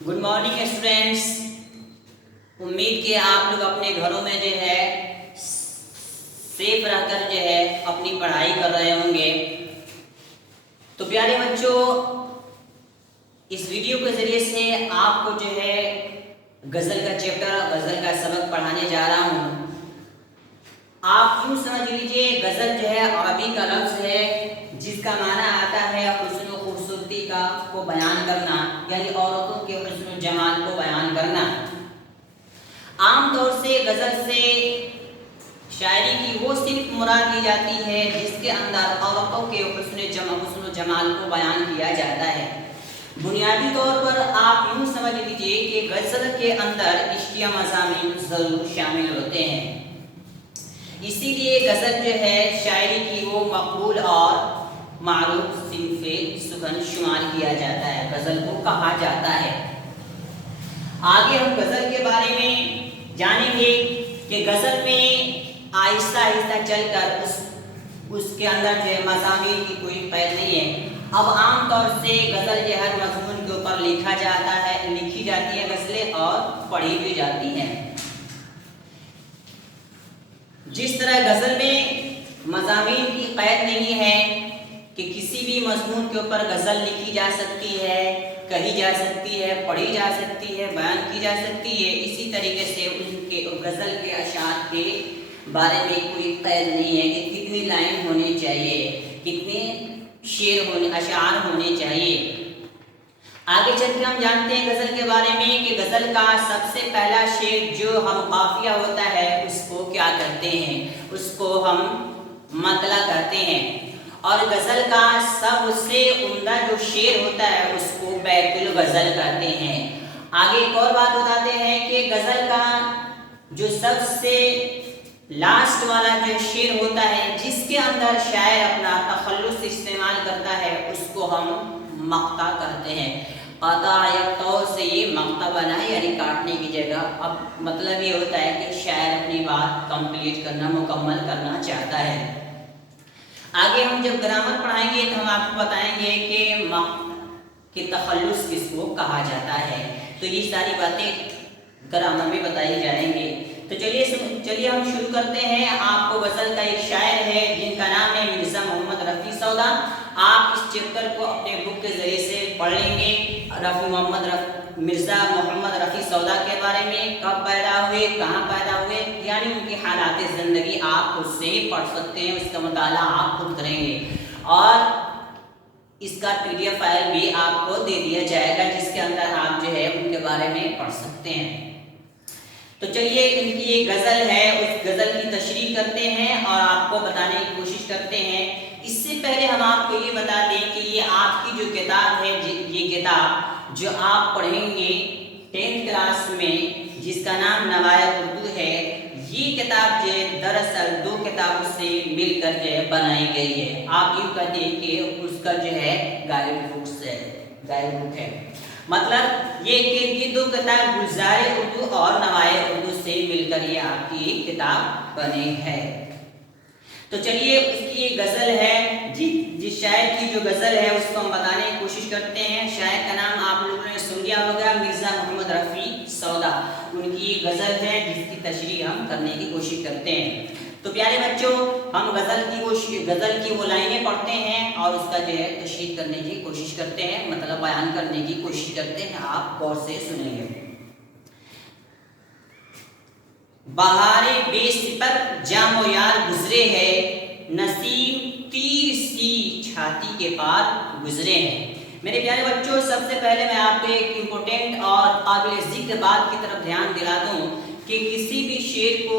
Good morning students. उम्मीद कि आप लोग अपने घरों में जो है सेफ रहकर जो है अपनी पढ़ाई कर रहे होंगे। तो प्यारे बच्चों, इस वीडियो के ज़रिए से आपको जो है गज़ल का चैप्टर, गज़ल का सबक पढ़ाने जा रहा हूँ। आप यूँ समझ लीजिए, गज़ल जो है अरबी का लफ्ज़ है जिसका माना आता है हुस्न व खूबसूरती का को बयान करना, यानी औरतों के हुस्न जमाल को बयान करना। आम तौर से गज़ल से शायरी की वो सिर्फ मुराद ली जाती है जिसके अंदर औरतों के हुस्न जमाल को बयान किया जाता है। बुनियादी तौर पर आप यूँ समझ लीजिए कि गज़ल के अंदर इश्किया मज़ामीन ज़रूर शामिल होते हैं। इसीलिए गज़ल जो है शायरी की वो मकबूल और मारूफ सिन्फ़े सुखन शुमार किया जाता है, गज़ल को कहा जाता है। आगे हम गज़ल के बारे में जानेंगे कि गज़ल में आहिस्ता आहिस्ता चलकर उसके अंदर जो है मज़ामीन की कोई क़ैद नहीं है। अब आम तौर से गज़ल जो हर मज़मून के ऊपर लिखी जाती है गज़लें और पढ़ी भी जाती हैं। जिस तरह गज़ल में मज़ामीन की क़ैद नहीं है कि किसी भी मज़मून के ऊपर गज़ल लिखी जा सकती है, कही जा सकती है, पढ़ी जा सकती है, बयान की जा सकती है, इसी तरीके से उनके गज़ल के अशार के बारे में कोई क़ैद नहीं है कि कितनी लाइन होनी चाहिए, कितने शेर होने अशार होने चाहिए। आगे चल के हम जानते हैं गज़ल के बारे में कि गज़ल का सबसे पहला शेर जो हम काफ़िया होता है उसको क्या करते हैं, उसको हम मतला कहते हैं। और गज़ल का सबसे उम्दा जो शेर होता है उसको बैतुल गज़ल कहते हैं। आगे एक और बात बताते हैं कि गज़ल का जो सबसे लास्ट वाला जो शेर होता है जिसके अंदर शायर अपना तखल्लुस इस्तेमाल करता है उसको हम मक्ता कहते हैं। तौर से ये मक्ता बना है, यानी काटने की जगह। अब मतलब ये होता है कि शायर अपनी बात कंप्लीट करना, मुकम्मल करना चाहता है। आगे हम जब ग्रामर पढ़ाएंगे तो हम आपको बताएंगे कि तखल्लुस किसको कहा जाता है। तो ये सारी बातें ग्रामर में बताई जाएंगी। तो चलिए हम शुरू करते हैं। आपको गज़ल का एक शायर है जिनका नाम है मिर्ज़ा मोहम्मद रफ़ी सौदा। आप इस चैप्टर को अपने बुक के ज़रिए से पढ़ लेंगे। मिर्ज़ा मोहम्मद रफ़ी सौदा के बारे में, कब पैदा हुए, कहाँ पैदा हुए, यानी उनकी हालात ज़िंदगी आप खुद से ही पढ़ सकते हैं, उसका मुताला आप खुद करेंगे। और इसका PDF फाइल भी आपको दे दिया जाएगा जिसके अंदर आप जो है उनके बारे में पढ़ सकते हैं। तो चलिए, इनकी ये गज़ल है, उस गज़ल की तशरीह करते हैं और आपको बताने की कोशिश करते हैं। इससे पहले हम आपको ये बता दें कि ये आपकी जो किताब है, ये किताब जो आप पढ़ेंगे 10th क्लास में, जिसका नाम नवाया उर्दू है, ये किताब जो दरअसल 2 किताबों से मिलकर जो है बनाई गई है। आप यूँ कहते हैं कि उसका जो है गाइड बुक है। मतलब ये 2 किताब गुलज़ार उर्दू और नवाए उर्दू से मिलकर ये आपकी किताब बनी है। तो चलिए, उसकी ये गज़ल है, जिस शायर की जो गज़ल है उसको हम बताने की कोशिश करते हैं। शायर का नाम आप लोगों ने सुन लिया होगा, मिर्ज़ा मोहम्मद रफ़ी सौदा। उनकी ये गज़ल है जिसकी तशरीह हम करने की कोशिश करते हैं। तो प्यारे बच्चों, हम गज़ल की वो लाइनें पढ़ते हैं और उसका जो है तशरीह करने की कोशिश करते हैं, मतलब बयान करने की कोशिश करते हैं। आप गौर से सुनेंगे। बहारे बेसिपर जामो यार गुजरे है, नसीम तीर सी छाती के पार गुजरे हैं। मेरे प्यारे बच्चों, सबसे पहले मैं आपको एक इम्पोर्टेंट और काबिल ज़िक्र बात की तरफ ध्यान दिला दूँ कि किसी भी शेर को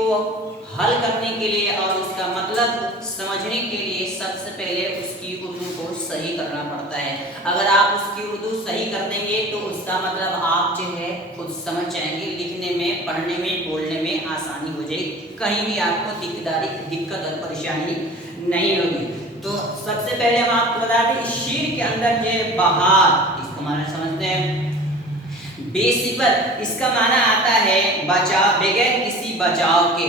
हल करने के लिए और उसका मतलब समझने के लिए सबसे पहले उसकी उर्दू को सही करना पड़ता है। अगर आप उसकी उर्दू सही कर देंगे तो उसका मतलब आप जो है खुद समझ जाएंगे, लिखने में, पढ़ने में, बोलने में आसानी हो जाएगी, कहीं भी आपको दिक्कत और परेशानी नहीं होगी। तो सबसे पहले हम आपको बता दें, इस शेर के अंदर जो बहार, इसका माना समझते हैं। बेसिपर, इसका माना आता है बचाव, बगैर किसी बचाव के,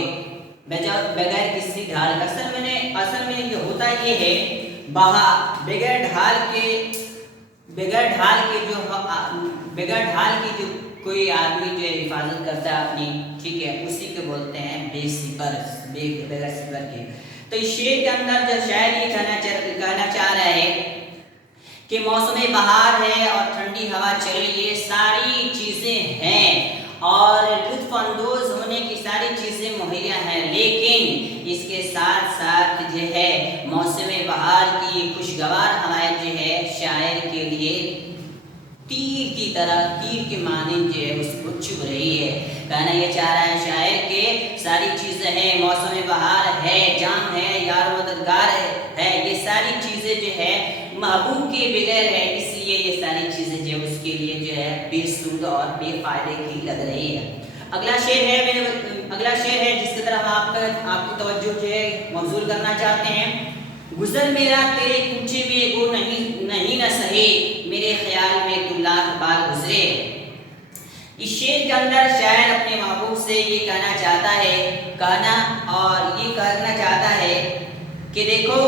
बगैर किसी ढाल। असल में ये होता ये है, बगैर ढाल के जो बगैर ढाल की जो कोई आदमी जो है हिफाजत करता है अपनी, ठीक है, उसी को बोलते हैं बेसिपर, बगैर सिपर के। तो इस शेर के अंदर जो शायर ये कहना चाह रहा है कि मौसम बहार है और ठंडी हवा चल रही है, सारी चीज़ें हैं और लुत्फ अंदोज होने की सारी चीज़ें मुहैया हैं, लेकिन इसके साथ साथ जो है मौसम बहार की खुशगवार हवाएं जो है शायर के लिए तीर की तरह, तीर के मानिंद जो है उसको चुभ रही है। कहना ये चाह रहा है शायर के सारी चीज़ें हैं, मौसम बहार है, जाम है, यार मददगार है, ये सारी चीज़ें जो है महबूब के बगैर है, इसलिए ये सारी चीज़ें जो उसके लिए जो है बेसुध और बेफायदे की लग रही है। अगला शेर है जिसकी तरफ आपकी तवज्जो जो है मबजूल करना चाहते हैं। गुजर मेरा तेरे कूचे में वो नहीं न सहे, मेरे ख्याल में तू लाख बार गुजरे। इस शेर के अंदर शायर अपने महबूब से ये कहना चाहता है कि देखो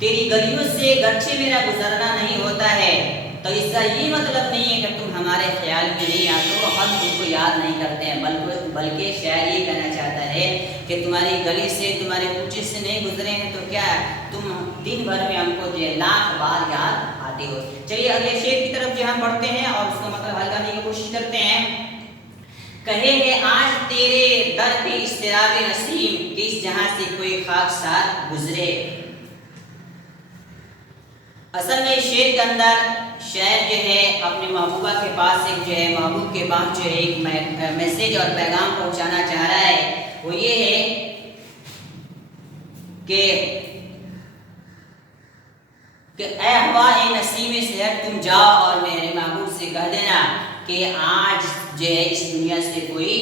तेरी गलियों से गच्छे मेरा गुजरना नहीं होता है, तो इसका ये मतलब नहीं है कि तुम हमारे ख्याल में नहीं आते हो, हम तुमको याद नहीं करते हैं, बल्कि शायर ये कहना चाहता है कि तुम्हारी गली से, तुम्हारे कूचे से नहीं गुजरे हैं तो क्या तुम दिन भर में हमको जो लाख बार याद आते हो। चलिए अगले शेर की तरफ जो हम पढ़ते हैं और उसका मतलब हल करने की कोशिश करते हैं। कहे है आज तेरे दर पे इस्तिराब नसीम, कि इस जहां से कोई खाकसार गुजरे। असल में शेर के अंदर शायर जो है अपने महबूबा के पास महबूब के पास जो है एक मैसेज और पैगाम पहुंचाना चाह रहा है। वो ये है कि ऐ हवा ए नसीम शहर तुम जाओ और मेरे महबूब से कह देना कि आज जो है इस दुनिया से कोई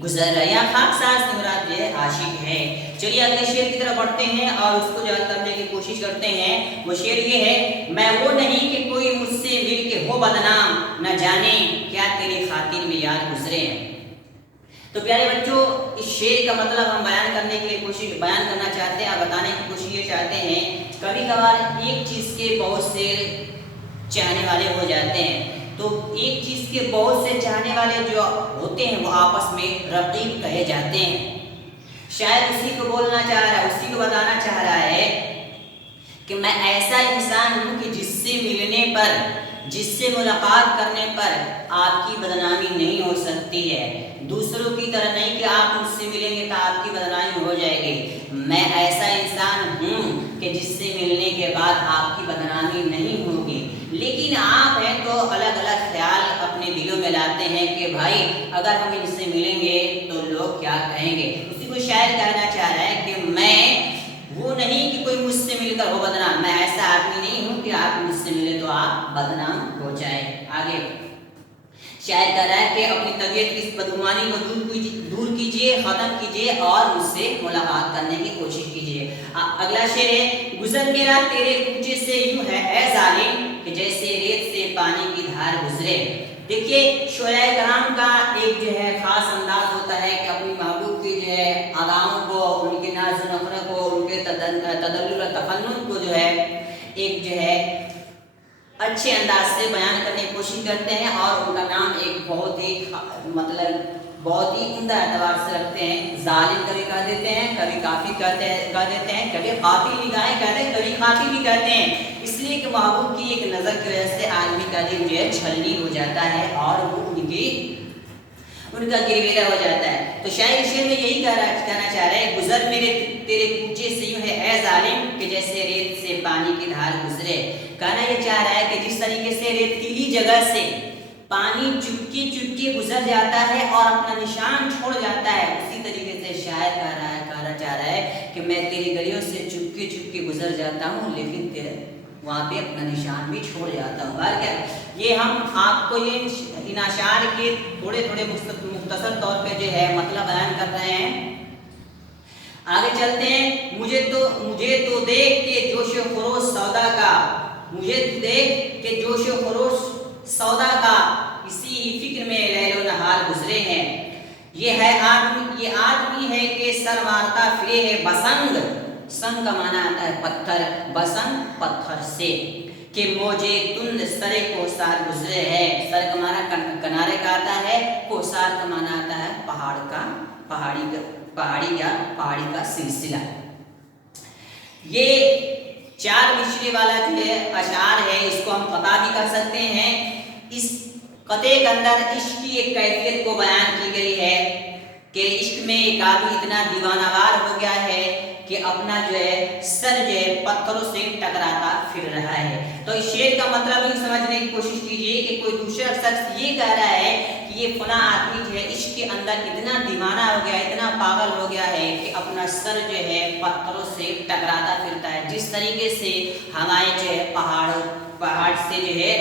गुजर रहा है, या खाकसार से मुराद जो है आशिक है। चलिए अगले शेर की तरफ बढ़ते हैं और उसको याद करने की कोशिश करते हैं। वो शेर ये है, मैं वो नहीं कि कोई मुझसे मिल के हो बदनाम, न जाने क्या तेरी खातिर में यार गुजरे। तो प्यारे बच्चों, इस शेर का मतलब हम बयान करना चाहते हैं, बताने की कोशिश ये चाहते हैं, कभी कभार एक चीज़ के बहुत से चाहने वाले हो जाते हैं, तो एक चीज़ के बहुत से चाहने वाले जो होते हैं वो आपस में रकीब कहे जाते हैं। शायद उसी को बोलना चाह रहा है, उसी को बताना चाह रहा है कि मैं ऐसा इंसान हूँ कि जिससे मिलने पर, जिससे मुलाकात करने पर आपकी बदनामी नहीं हो सकती है। दूसरों की तरह नहीं कि आप मुझसे मिलेंगे तो आपकी बदनामी हो जाएगी। मैं ऐसा इंसान हूँ कि जिससे मिलने के बाद आपकी बदनामी नहीं होगी। लेकिन आप हैं तो अलग अलग ख्याल अपने दिलों में लाते हैं कि भाई अगर हम इनसे मिलेंगे तो लोग क्या कहेंगे। उसी को शायर कहना चाह रहा है कि मैं वो नहीं कि कोई मुझसे मिलकर हो बदनाम, मैं ऐसा आदमी नहीं हूँ कि आप मुझसे मिले तो आप बदनाम हो जाए। आगे शायर कह रहा है कि अपनी तबीयत की इस बदगुमानी को दूर कीजिए, खत्म कीजिए और मुझसे मुलाकात करने की कोशिश कीजिए। अगला शेर है, गुजर मेरा तेरे कूचे से यूं है ऐ जालिम, कि जैसे रेत से पानी की धार गुजरे। देखिए शुअराए कराम का एक जो है खास अंदाज होता है कि अपनी महबूब की जो है अदाओं को, उनके नाज़ नखरे को, उनके तदल्लुल तफन्नुन को जो है एक जो है अच्छे अंदाज से बयान करने की कोशिश करते हैं और उनका नाम एक बहुत ही उम्दा एतबार से रखते हैं। जालिम कभी कह देते हैं, कभी काफिर कह देते हैं, कभी कातिल भी कहते हैं, कभी खातिर भी कहते हैं। इसलिए कि महबूब की एक नज़र की वजह से आदमी का दिल जो है छलनी हो जाता है और वो उनका गिरवेरा हो जाता है। तो शायद शेर में यही कहना चाह रहा है, गुजर मेरे तेरे कूचे से यूं है ऐ जालिम, कि जैसे रेत से पानी की धार गुजरे। कहना ये चाह रहा है कि जिस तरीके से रेतीली जगह से पानी चुपके चुपके गुजर जाता है और अपना निशान छोड़ जाता है, उसी तरीके से शायर कहना चाह रहा है कि मैं तेरी गलियों से चुपके चुपके गुजर जाता हूँ, लेकिन तेरे वहाँ पे अपना निशान भी छोड़ जाता हूँ। क्या ये हम आपको ये इन अशार के थोड़े मुख्तसर तौर पे जो है मतलब बयान कर रहे हैं। आगे चलते हैं। मुझे तो देख के जोश खरोश सौदा का, मुझे तो देख के जोश खरोश सौदा का, इसी फिक्र में लैलो नहार गुजरे हैं। ये आदमी है कि सर मारता फिरे है बसंग, संग का माना आता है पत्थर, बसंग पत्थर से, कि मौजे तुंद सरे को सार गुजरे है, टकराता है। कोसार का माना आता है पहाड़ी का सिलसिला। ये 4 मिसरे वाला जो है अशार है, इसको हम कता भी कर सकते हैं। इस कते के अंदर इश्क की एक कैफियत को बयान की गई है कि इश्क में एक आदमी इतना दीवानावार हो गया है कि अपना जो है सर जो है पत्थरों से टकराता फिर रहा है। तो इस शेर का मतलब ही समझने की कोशिश कीजिए कि कोई दूसरा शख्स ये कह रहा है कि ये फला आदमी जो है इश्क के अंदर इतना दीवाना हो गया, इतना पागल हो गया है कि अपना सर जो है पत्थरों से टकराता फिरता है। जिस तरीके से हवाएं जो है पहाड़ से जो है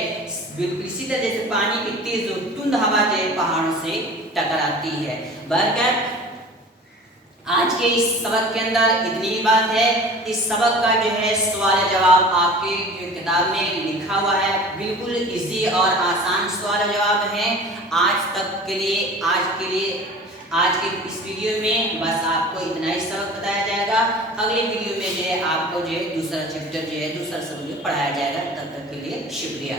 बिल्कुल इसी तरह जैसे पानी की तेज और तुंद हवा जो है पहाड़ों से टकराती है। बहरकैफ आज के इस सबक के अंदर इतनी ही बात है। इस सबक का जो है सवाल जवाब आपके किताब में लिखा हुआ है, बिल्कुल इजी और आसान सवाल जवाब है। आज के इस वीडियो में बस आपको इतना ही सबक बताया जाएगा। अगले वीडियो में जो है आपको जो है दूसरा चैप्टर जो है दूसरा सबक पढ़ाया जाएगा। तब तक के लिए शुक्रिया।